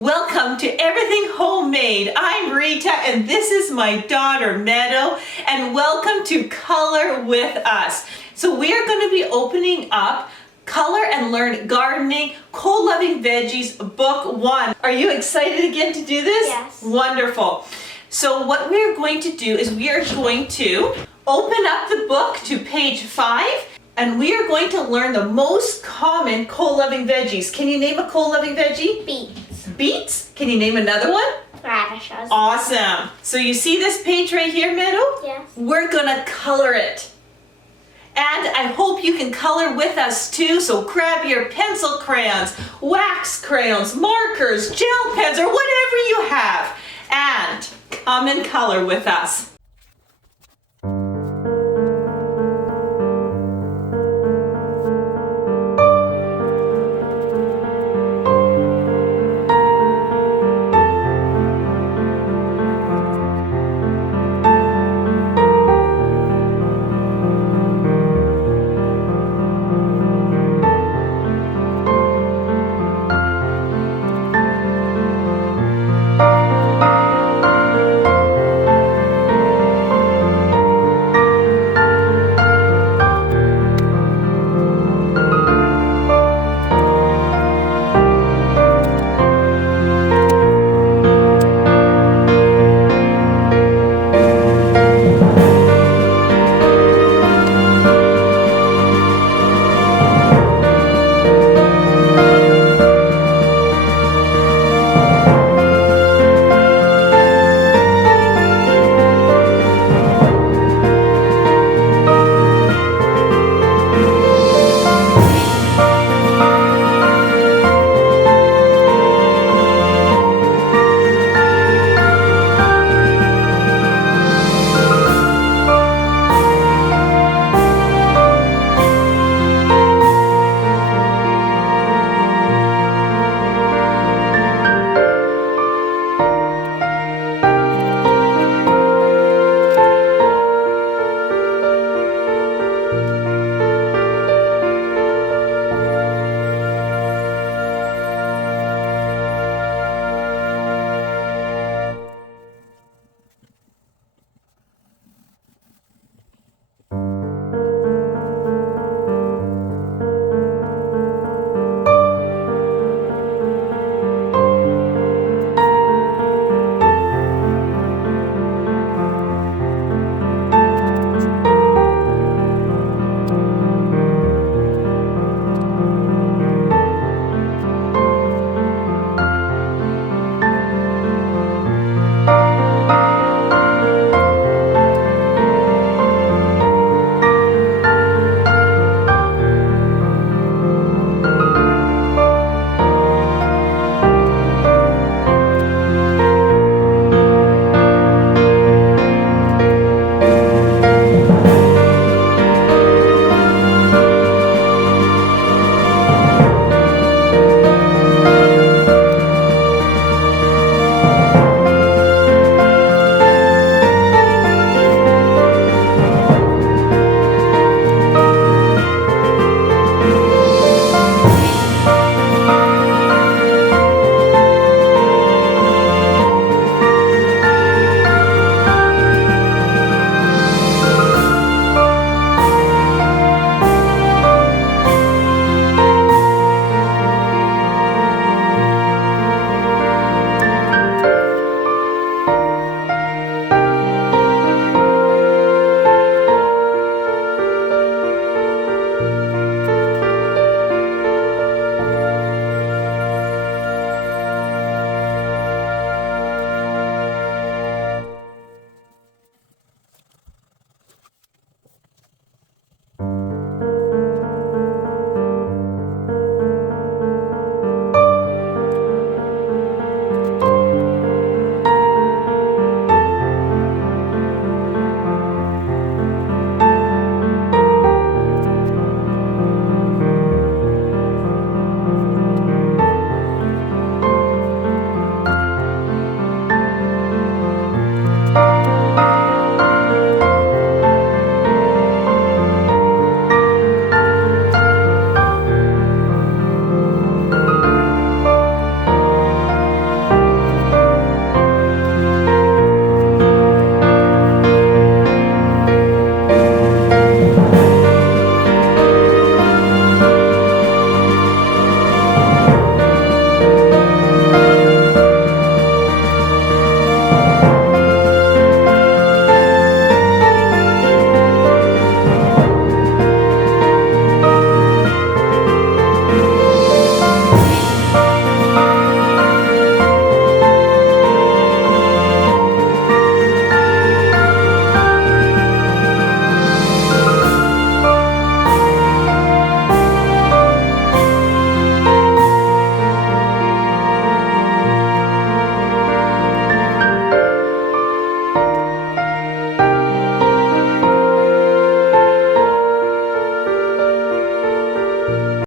Welcome to Everything Homemade. I'm Rita and this is my daughter Meadow, and welcome to Color with Us. So we are going to be opening up Color and Learn Gardening Loving Veggies Book 1. Are you excited again to do this? Yes. Wonderful. So what we are going to do is we are going to open up the book to page 5 and we are going to learn the most common loving veggies. Can you name a loving veggie? Beets. Beets? Can you name another one? Radishes. Awesome. So you see this page right here, Meadow? Yes. We're gonna color it. And I hope you can color with us too. So grab your pencil crayons, wax crayons, markers, gel pens, or whatever you have. And come and color with us.